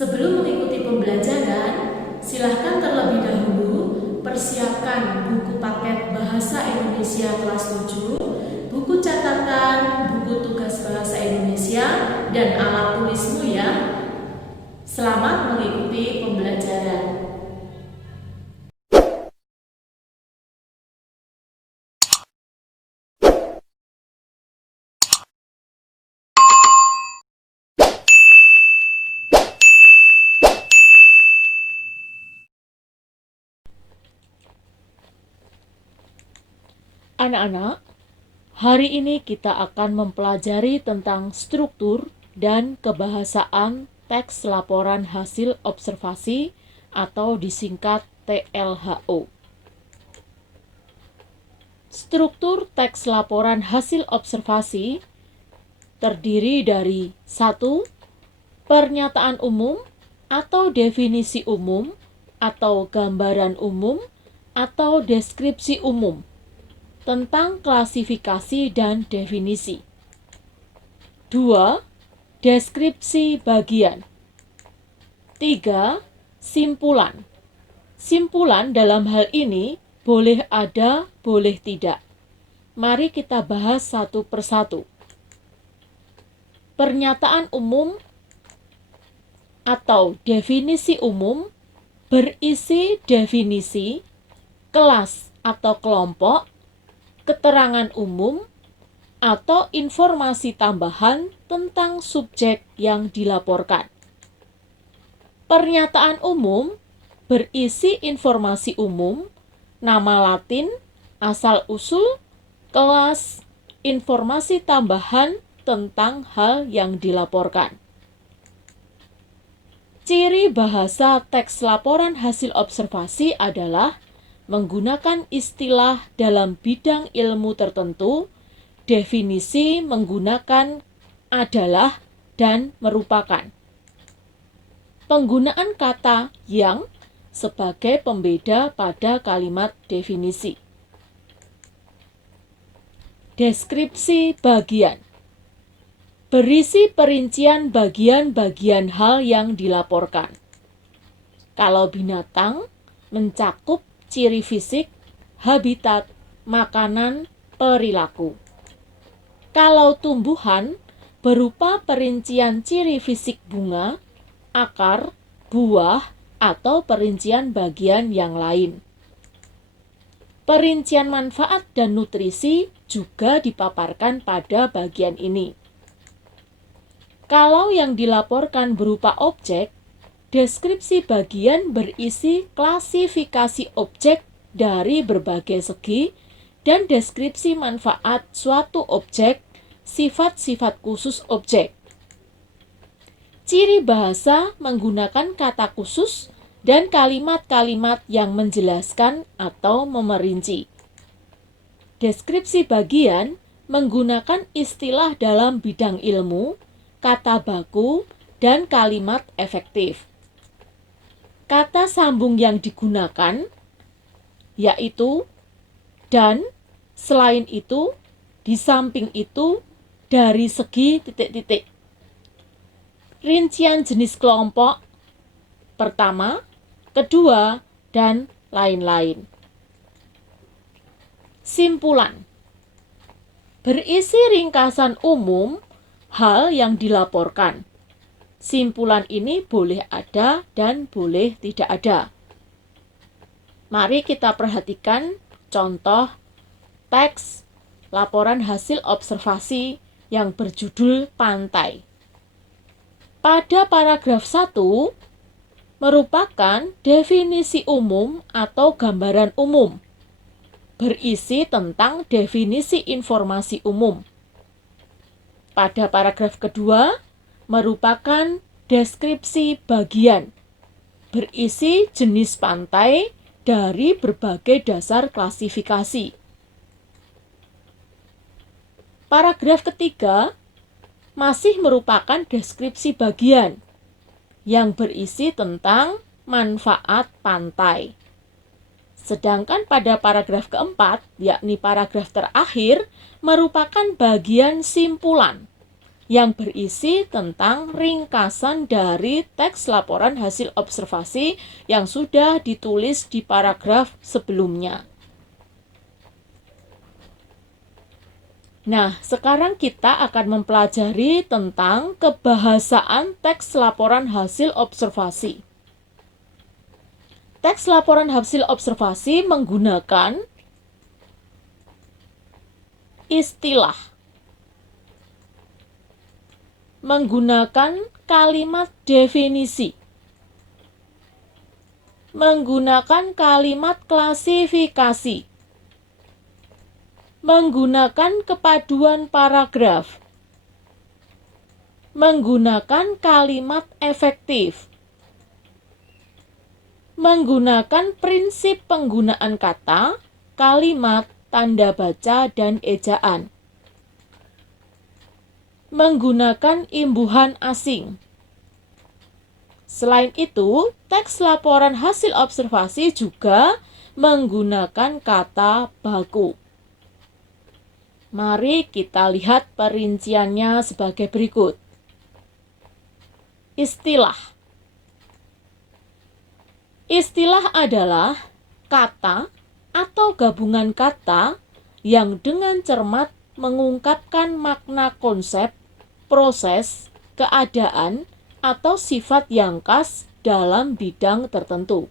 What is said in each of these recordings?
Sebelum mengikuti pembelajaran, silahkan terlebih dahulu persiapkan buku paket Bahasa Indonesia kelas 7, buku catatan, buku tugas Bahasa Indonesia, dan alat tulismu ya. Selamat mengikuti pembelajaran. Anak-anak, hari ini kita akan mempelajari tentang struktur dan kebahasaan teks laporan hasil observasi atau disingkat TLHO. Struktur teks laporan hasil observasi terdiri dari 1. Pernyataan umum atau definisi umum atau gambaran umum atau deskripsi umum tentang klasifikasi dan definisi. 2. Deskripsi bagian. 3. Simpulan. Simpulan dalam hal ini boleh ada, boleh tidak. Mari kita bahas satu persatu. Pernyataan umum atau definisi umum berisi definisi, kelas atau kelompok, keterangan umum, atau informasi tambahan tentang subjek yang dilaporkan. Pernyataan umum berisi informasi umum, nama Latin, asal-usul, kelas, informasi tambahan tentang hal yang dilaporkan. Ciri bahasa teks laporan hasil observasi adalah menggunakan istilah dalam bidang ilmu tertentu, definisi menggunakan adalah dan merupakan. Penggunaan kata yang sebagai pembeda pada kalimat definisi. Deskripsi bagian. Berisi perincian bagian-bagian hal yang dilaporkan. Kalau binatang, mencakup ciri fisik, habitat, makanan, perilaku. Kalau tumbuhan, berupa perincian ciri fisik bunga, akar, buah, atau perincian bagian yang lain. Perincian manfaat dan nutrisi juga dipaparkan pada bagian ini. Kalau yang dilaporkan berupa objek, deskripsi bagian berisi klasifikasi objek dari berbagai segi dan deskripsi manfaat suatu objek, sifat-sifat khusus objek. Ciri bahasa menggunakan kata khusus dan kalimat-kalimat yang menjelaskan atau memerinci. Deskripsi bagian menggunakan istilah dalam bidang ilmu, kata baku, dan kalimat efektif. Kata sambung yang digunakan yaitu dan, selain itu, di samping itu, dari segi titik-titik. Rincian jenis kelompok pertama, kedua, dan lain-lain. Simpulan. Berisi ringkasan umum hal yang dilaporkan. Simpulan ini boleh ada dan boleh tidak ada. Mari kita perhatikan contoh teks laporan hasil observasi yang berjudul pantai. Pada paragraf 1 merupakan definisi umum atau gambaran umum. Berisi tentang definisi informasi umum. Pada paragraf kedua, merupakan deskripsi bagian, berisi jenis pantai dari berbagai dasar klasifikasi. Paragraf ketiga, masih merupakan deskripsi bagian, yang berisi tentang manfaat pantai. Sedangkan pada paragraf keempat, yakni paragraf terakhir, merupakan bagian simpulan yang berisi tentang ringkasan dari teks laporan hasil observasi yang sudah ditulis di paragraf sebelumnya. Nah, sekarang kita akan mempelajari tentang kebahasaan teks laporan hasil observasi. Teks laporan hasil observasi menggunakan istilah, menggunakan kalimat definisi, menggunakan kalimat klasifikasi, menggunakan kepaduan paragraf, menggunakan kalimat efektif, menggunakan prinsip penggunaan kata, kalimat, tanda baca, dan ejaan, menggunakan imbuhan asing. Selain itu, teks laporan hasil observasi juga menggunakan kata baku. Mari kita lihat perinciannya sebagai berikut. Istilah. Istilah adalah kata atau gabungan kata yang dengan cermat mengungkapkan makna konsep, proses, keadaan, atau sifat yang khas dalam bidang tertentu.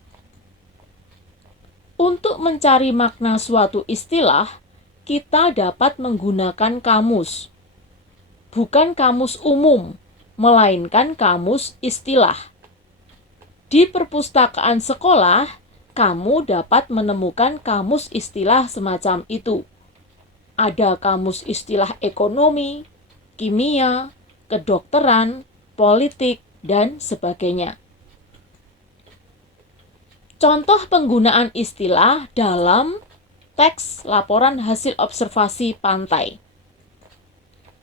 Untuk mencari makna suatu istilah, kita dapat menggunakan kamus. Bukan kamus umum, melainkan kamus istilah. Di perpustakaan sekolah, kamu dapat menemukan kamus istilah semacam itu. Ada kamus istilah ekonomi, kimia, kedokteran, politik, dan sebagainya. Contoh penggunaan istilah dalam teks laporan hasil observasi pantai.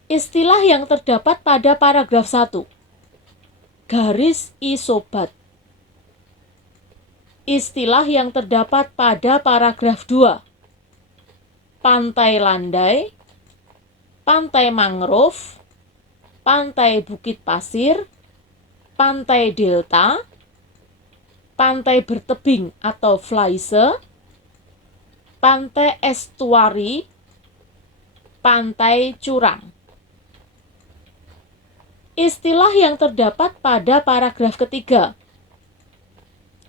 Istilah yang terdapat pada paragraf 1. Garis isobat. Istilah yang terdapat pada paragraf 2. Pantai landai, pantai mangrove, pantai bukit pasir, pantai delta, pantai bertebing atau flaise, pantai estuari, pantai curang. Istilah yang terdapat pada paragraf ketiga.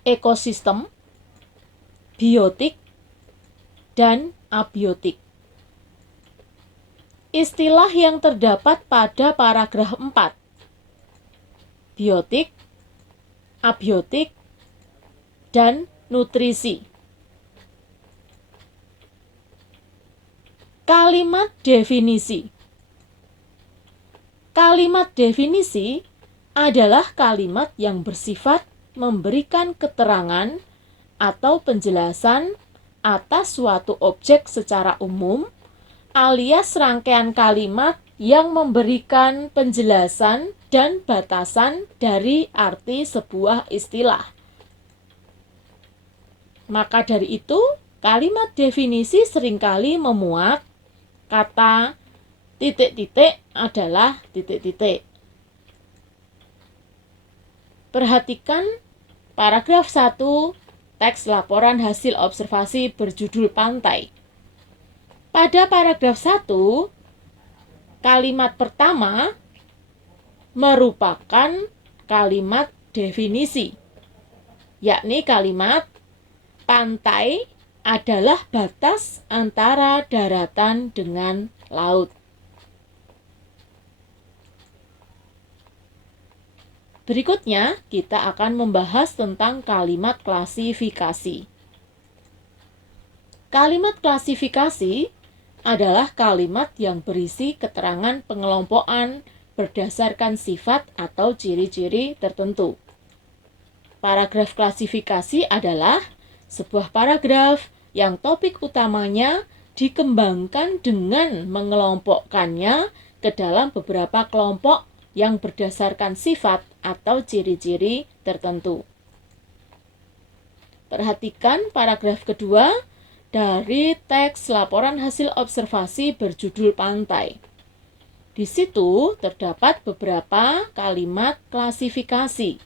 Ekosistem, biotik, dan abiotik. Istilah yang terdapat pada paragraf 4. Biotik, abiotik, dan nutrisi. Kalimat definisi. Kalimat definisi adalah kalimat yang bersifat memberikan keterangan atau penjelasan atas suatu objek secara umum, alias rangkaian kalimat yang memberikan penjelasan dan batasan dari arti sebuah istilah. Maka dari itu, kalimat definisi seringkali memuat kata titik-titik adalah titik-titik. Perhatikan paragraf 1, teks laporan hasil observasi berjudul pantai. Pada paragraf 1, kalimat pertama merupakan kalimat definisi, yakni kalimat pantai adalah batas antara daratan dengan laut. Berikutnya, kita akan membahas tentang kalimat klasifikasi. Kalimat klasifikasi adalah kalimat yang berisi keterangan pengelompokan berdasarkan sifat atau ciri-ciri tertentu. Paragraf klasifikasi adalah sebuah paragraf yang topik utamanya dikembangkan dengan mengelompokkannya ke dalam beberapa kelompok yang berdasarkan sifat atau ciri-ciri tertentu. Perhatikan paragraf kedua dari teks laporan hasil observasi berjudul pantai. Di situ terdapat beberapa kalimat klasifikasi.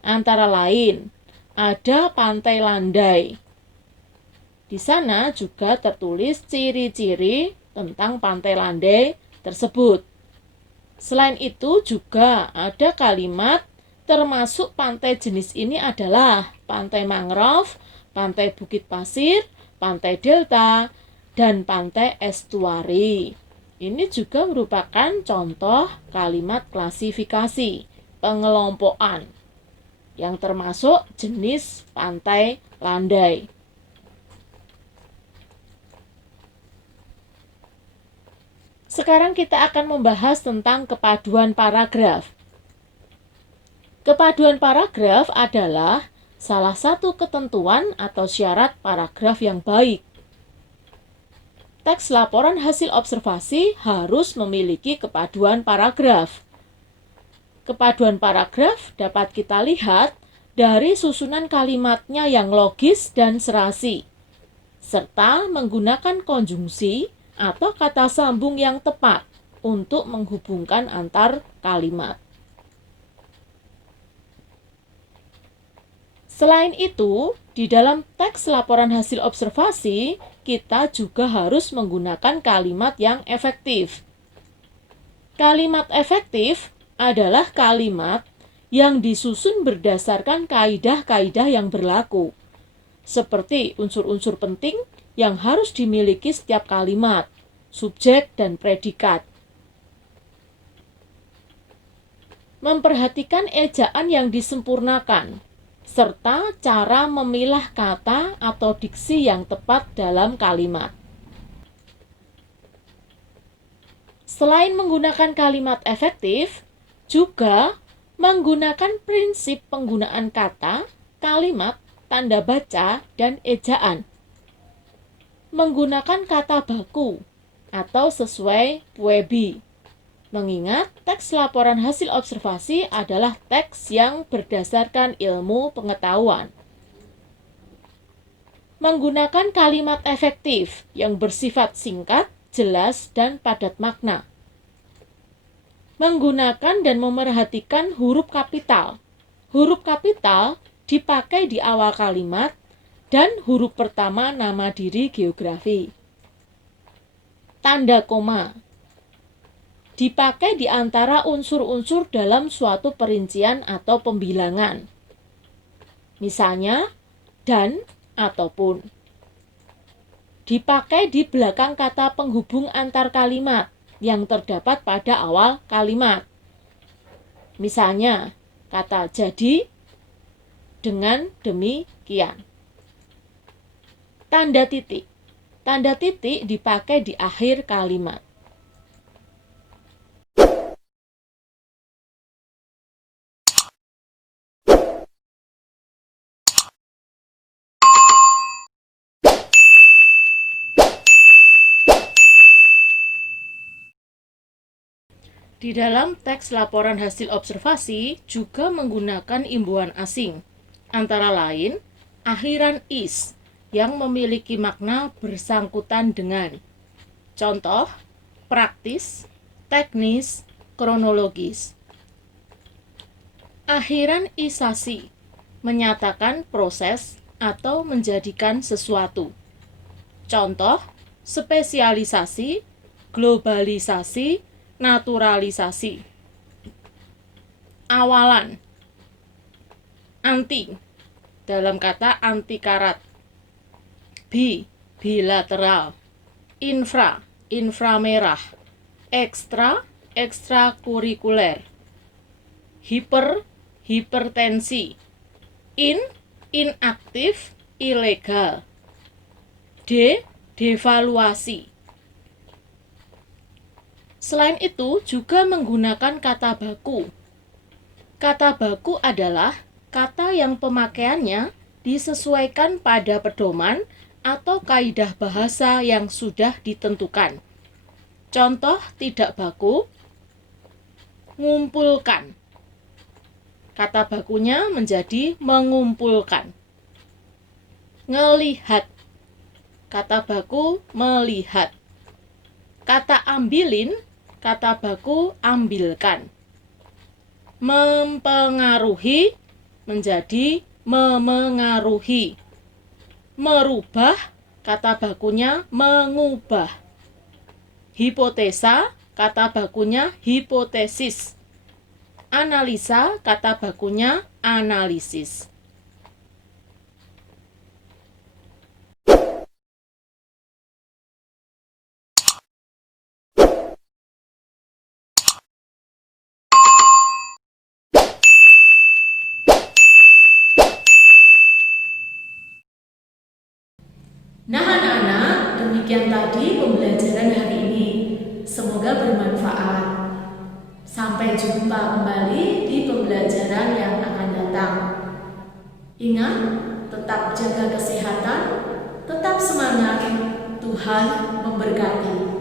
Antara lain, ada pantai landai. Di sana juga tertulis ciri-ciri tentang pantai landai tersebut. Selain itu juga ada kalimat termasuk pantai jenis ini adalah pantai mangrove, pantai bukit pasir, pantai delta, dan pantai estuari. Ini juga merupakan contoh kalimat klasifikasi pengelompokan yang termasuk jenis pantai landai. Sekarang kita akan membahas tentang kepaduan paragraf. Kepaduan paragraf adalah salah satu ketentuan atau syarat paragraf yang baik. Teks laporan hasil observasi harus memiliki kepaduan paragraf. Kepaduan paragraf dapat kita lihat dari susunan kalimatnya yang logis dan serasi, serta menggunakan konjungsi atau kata sambung yang tepat untuk menghubungkan antar kalimat. Selain itu, di dalam teks laporan hasil observasi, kita juga harus menggunakan kalimat yang efektif. Kalimat efektif adalah kalimat yang disusun berdasarkan kaidah-kaidah yang berlaku, seperti unsur-unsur penting yang harus dimiliki setiap kalimat, subjek dan predikat. Memperhatikan ejaan yang disempurnakan, serta cara memilah kata atau diksi yang tepat dalam kalimat. Selain menggunakan kalimat efektif, juga menggunakan prinsip penggunaan kata, kalimat, tanda baca, dan ejaan. Menggunakan kata baku atau sesuai Puebi. Mengingat teks laporan hasil observasi adalah teks yang berdasarkan ilmu pengetahuan. Menggunakan kalimat efektif yang bersifat singkat, jelas, dan padat makna. Menggunakan dan memerhatikan huruf kapital. Huruf kapital dipakai di awal kalimat dan huruf pertama nama diri geografi. Tanda koma dipakai di antara unsur-unsur dalam suatu perincian atau pembilangan. Misalnya, dan ataupun. Dipakai di belakang kata penghubung antar kalimat yang terdapat pada awal kalimat. Misalnya, kata jadi, dengan demikian. Tanda titik. Tanda titik dipakai di akhir kalimat. Di dalam teks laporan hasil observasi juga menggunakan imbuhan asing, antara lain akhiran is yang memiliki makna bersangkutan dengan. Contoh, praktis, teknis, kronologis. Akhiran isasi menyatakan proses atau menjadikan sesuatu. Contoh, spesialisasi, globalisasi, naturalisasi. Awalan. Anti dalam kata anti karat. Bilateral. Inframerah. Ekstrakurikuler. Hipertensi. Inaktif, ilegal. Devaluasi. Selain itu juga menggunakan kata baku. Kata baku adalah kata yang pemakaiannya disesuaikan pada pedoman atau kaidah bahasa yang sudah ditentukan. Contoh tidak baku, ngumpulkan. Kata bakunya menjadi mengumpulkan. Ngelihat. Kata baku melihat. Kata ambilin kata baku ambilkan. Mempengaruhi menjadi memengaruhi. Merubah, kata bakunya mengubah. Hipotesa, kata bakunya hipotesis. Analisa, kata bakunya analisis. Nah anak-anak, demikian tadi pembelajaran hari ini. Semoga bermanfaat. Sampai jumpa kembali di pembelajaran yang akan datang. Ingat, tetap jaga kesehatan, tetap semangat, Tuhan memberkati.